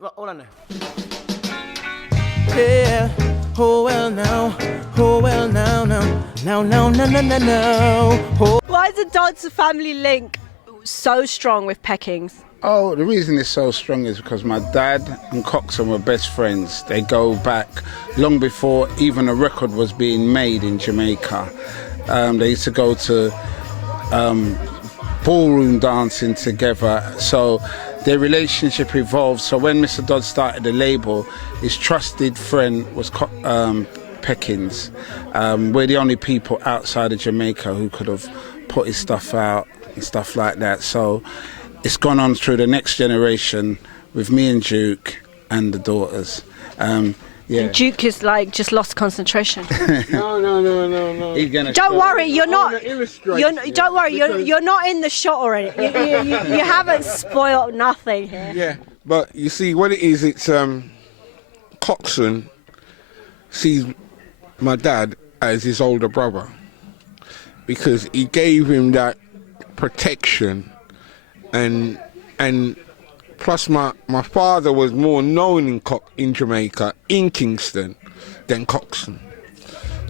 Hold on there. Yeah, oh well now, oh well now, no. Oh. Why is the Dancer family link so strong with Peckings? Oh, the reason it's so strong is because my dad and Coxon were best friends. They go back long before even a record was being made in Jamaica. They used to go to ballroom dancing together. So their relationship evolved. So when Mr. Dodd started the label, his trusted friend was Peckings. We're the only people outside of Jamaica who could have put his stuff out and stuff like that. So it's gone on through the next generation with me and Duke and the daughters. Yeah. And Duke is like just lost concentration. No. Don't worry, you're not. Don't worry, you're not in the shot already. You haven't spoiled nothing here. Yeah, but you see what it is. It's Coxon sees my dad as his older brother because he gave him that protection, and plus my father was more known in Jamaica, in Kingston, than Coxon.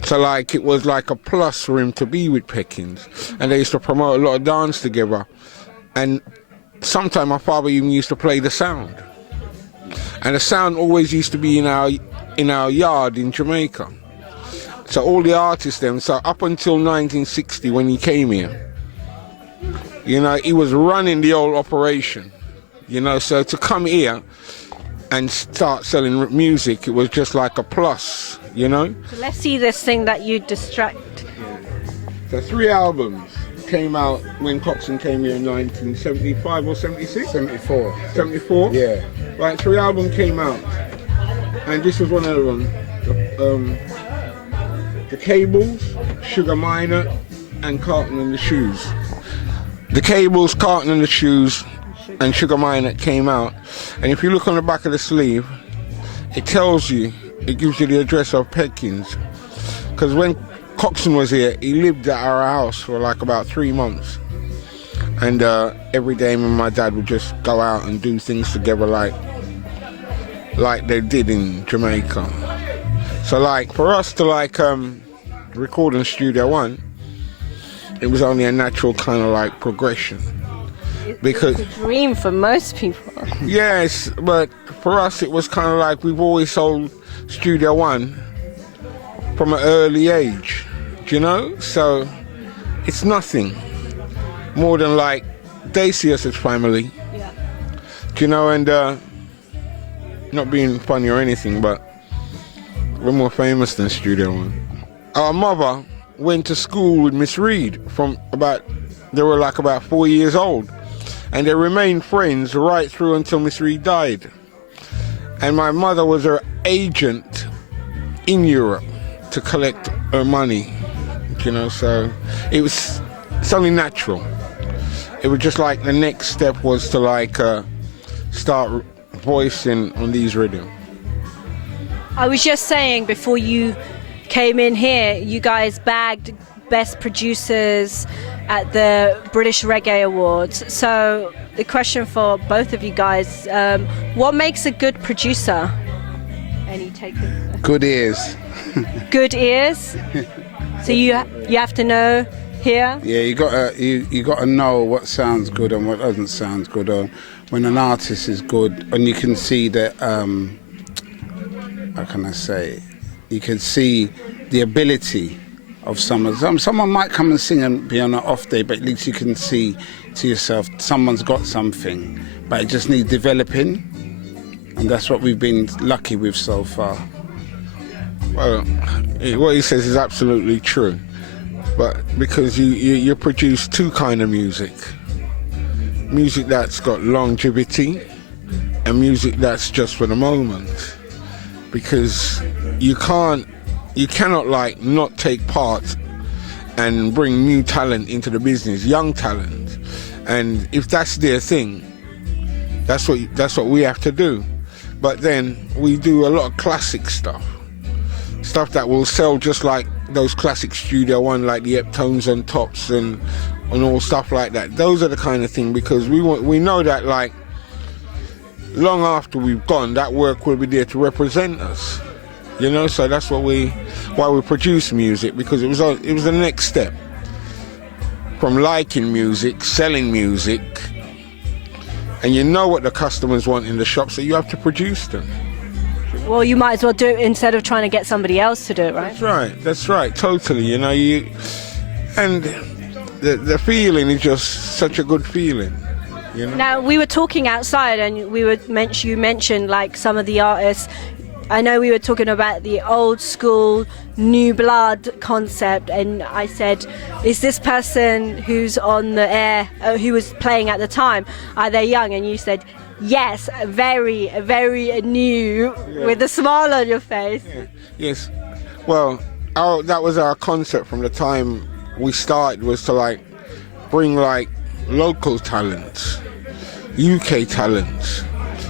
So like it was like a plus for him to be with Peckings, and they used to promote a lot of dance together. And sometimes my father even used to play the sound, and the sound always used to be in our yard in Jamaica. So all the artists then, so up until 1960 when he came here, you know, he was running the whole operation. You know, so to come here and start selling music, it was just like a plus, you know? So let's see this thing that you distract. So 3 albums came out when Coxon came here in 1975 or 76? 74. 74? Yeah. Right, 3 albums came out. And this was one of them. The Cables, Sugar Minor, and Carton and the Shoes. The Cables, Carton and the Shoes, and Sugar Minor came out, and if you look on the back of the sleeve, it tells you, it gives you the address of Peckings, because when Coxon was here, he lived at our house for like about 3 months, and every day me and my dad would just go out and do things together like they did in Jamaica. So like for us to like record in Studio One, it was only a natural kind of like progression. Because it's a dream for most people. Yes, but for us it was kind of like we've always sold Studio One from an early age, do you know? So it's nothing more than like they see us as family. Yeah. Do you know? And not being funny or anything, but we're more famous than Studio One. Our mother went to school with Miss Reed they were like about 4 years old. And they remained friends right through until Miss Reed died. And my mother was her agent in Europe to collect her money, you know, so it's only natural. It was just like the next step was to like start voicing on these rhythms. I was just saying before you came in here, you guys bagged Best Producers at the British Reggae Awards. So the question for both of you guys, what makes a good producer? Any takers? Good ears. Good ears? So you have to know here? Yeah, you gotta know what sounds good and what doesn't sound good. Or when an artist is good, and you can see that, how can I say, you can see the ability of someone. Someone might come and sing and be on an off day, but at least you can see to yourself someone's got something, but it just needs developing, and that's what we've been lucky with so far. Well, what he says is absolutely true, but because you produce two kind of music that's got longevity and music that's just for the moment, because you cannot like not take part and bring new talent into the business, young talent, and if that's their thing, that's what we have to do. But then we do a lot of classic stuff that will sell just like those classic Studio One, like the Eptones and Tops and all stuff like that. Those are the kind of thing, because we know that like long after we've gone, that work will be there to represent us. You know, so that's why we produce music, because it was the next step from liking music, selling music, and you know what the customers want in the shop, so you have to produce them. Well, you might as well do it instead of trying to get somebody else to do it, right? That's right, totally. You know, and the feeling is just such a good feeling. You know? Now, we were talking outside, and you mentioned like some of the artists. I know we were talking about the old school, new blood concept, and I said, is this person who's on the air, who was playing at the time, are they young? And you said, yes, very, very new, with a smile on your face. Yeah. Yes. Well, that was our concept from the time we started, was to like bring like local talents, UK talents,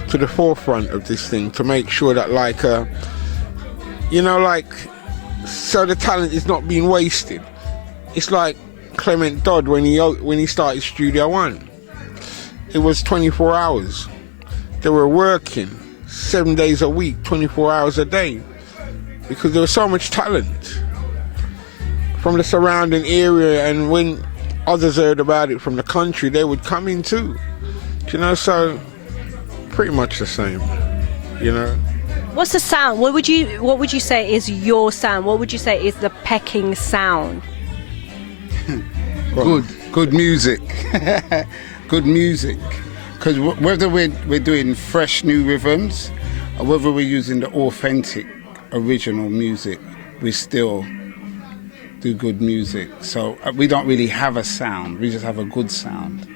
to the forefront of this thing, to make sure that like you know, like, so the talent is not being wasted. It's like Clement Dodd when he started Studio One. It was 24 hours. They were working 7 days a week, 24 hours a day, because there was so much talent from the surrounding area, and when others heard about it from the country, they would come in too. You know, so pretty much the same, you know. What's the sound? What would you say is your sound? What would you say is the Peckings sound? Good music. Good music. Because whether we're doing fresh new rhythms or whether we're using the authentic original music, we still do good music. So we don't really have a sound, we just have a good sound.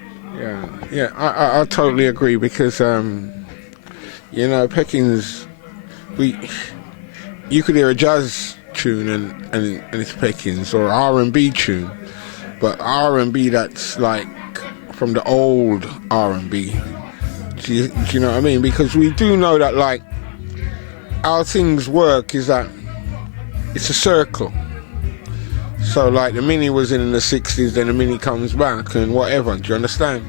Yeah, I totally agree, because you know, Peckings, you could hear a jazz tune and it's Peckings, or R&B tune, but R&B that's like from the old R&B. Do you know what I mean? Because we do know that like how things work is that it's a circle. So like the mini was in the 60s, then the mini comes back and whatever, do you understand?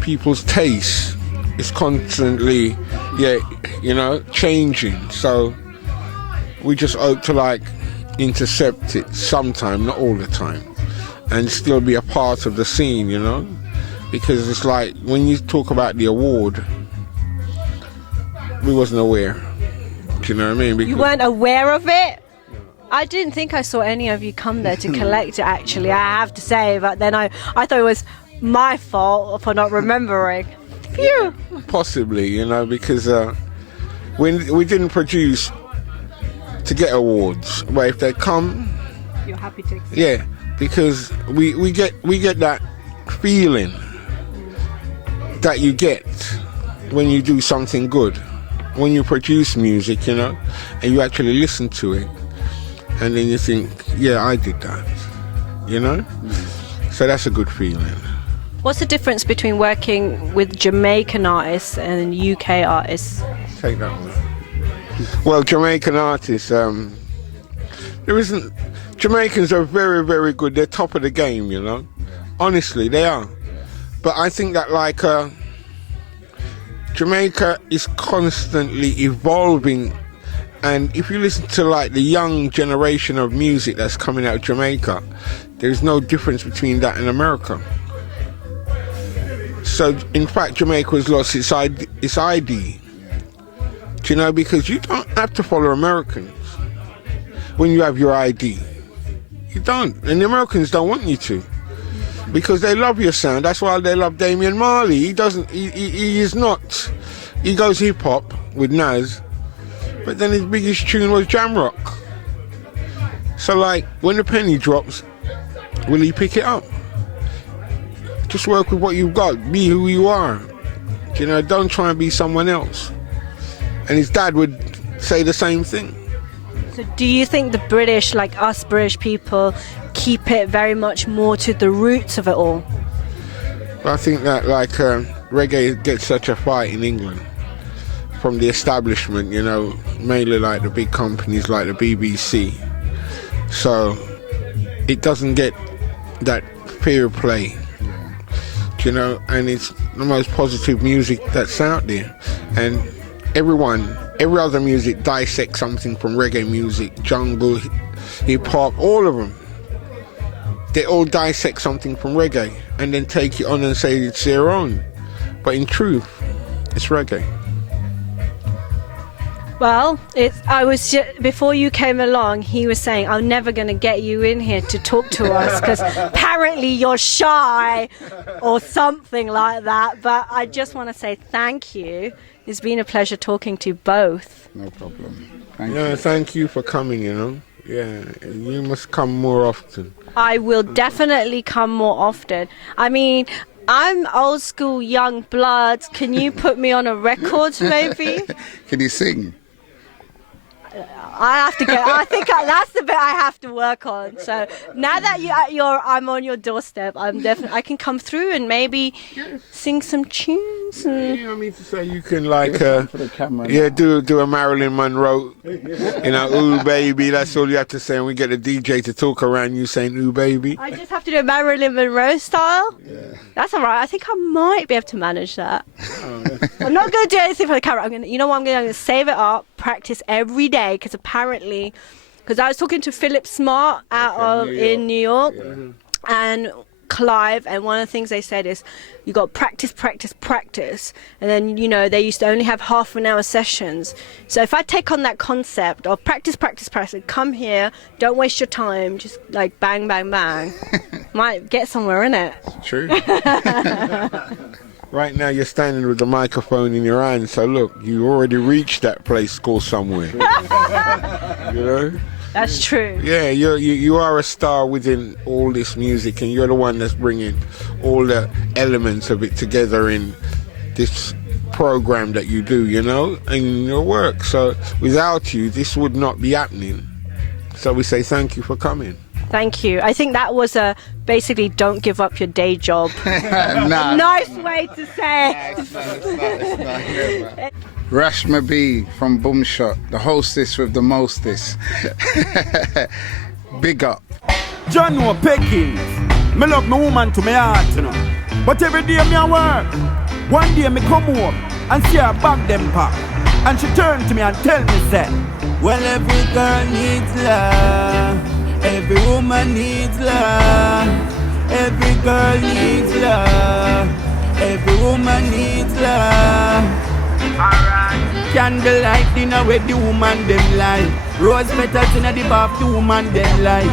People's taste is constantly, you know, changing. So we just hope to like intercept it sometime, not all the time, and still be a part of the scene, you know? Because it's like, when you talk about the award, we wasn't aware, do you know what I mean? Because you weren't aware of it? I didn't think I saw any of you come there to collect it, actually, I have to say, but then I thought it was my fault for not remembering. Phew. Possibly, you know, because we didn't produce to get awards, but if they come, You're happy to accept. yeah, because we get that feeling that you get when you do something good, when you produce music, you know, and you actually listen to it. And then you think, yeah, I did that, you know? So that's a good feeling. What's the difference between working with Jamaican artists and UK artists? Take that one. Well, Jamaican artists, Jamaicans are very, very good. They're top of the game, you know? Honestly, they are. But I think that like Jamaica is constantly evolving. And if you listen to like the young generation of music that's coming out of Jamaica, there's no difference between that and America. So in fact, Jamaica has lost its ID. Do you know, because you don't have to follow Americans when you have your ID. You don't, and the Americans don't want you to, because they love your sound. That's why they love Damian Marley. He is not. He goes hip hop with Nas. But then his biggest tune was Jam Rock. So like, when the penny drops, will he pick it up? Just work with what you've got. Be who you are. You know, don't try and be someone else. And his dad would say the same thing. So do you think the British, like us British people, keep it very much more to the roots of it all? Well, I think that like reggae gets such a fight in England from the establishment, you know, mainly like the big companies like the BBC. So it doesn't get that fair play, you know, and it's the most positive music that's out there. And every other music dissects something from reggae music, jungle, hip hop, all of them. They all dissect something from reggae and then take it on and say it's their own. But in truth, it's reggae. Well, before you came along, he was saying, I'm never going to get you in here to talk to us because apparently you're shy or something like that. But I just want to say thank you. It's been a pleasure talking to you both. No problem. Thank you for coming, Yeah, you must come more often. I will definitely come more often. I mean, I'm old school young blood. Can you put me on a record maybe? Can you sing? I think that's the bit I have to work on. So now that I'm on your doorstep, I can come through and maybe sing some tunes. And I mean to say you can do a Marilyn Monroe, ooh baby. That's all you have to say, and we get the DJ to talk around you saying ooh baby. I just have to do a Marilyn Monroe style. Yeah. That's all right. I think I might be able to manage that. I'm not going to do anything for the camera. I'm going to save it up, practice every day because apparently, I was talking to Philip Smart in New York, and Clive, and one of the things they said is you got practice, and then they used to only have half an hour sessions. So if I take on that concept of practice, come here, don't waste your time, just like bang, might get somewhere in it. True. Right now you're standing with the microphone in your hand, so look, you already reached that place called somewhere. That's true. Yeah, you are a star within all this music, and you're the one that's bringing all the elements of it together in this program that you do, and your work. So without you, this would not be happening. So we say thank you for coming. Thank you. I think that was basically don't give up your day job. Nice way to say it. Rashma B from Boomshot, the hostess with the mostest. Big up. John Peckings. Me love my woman to my heart, But every day me a work. One day me come home and see her bag them pack. And she turn to me and tell me, say, well, every girl needs love. Every woman needs love. Every girl needs love. Every woman needs love. Alright. Candlelight dinner with the woman them like. Rose petals in the bath, the woman them like.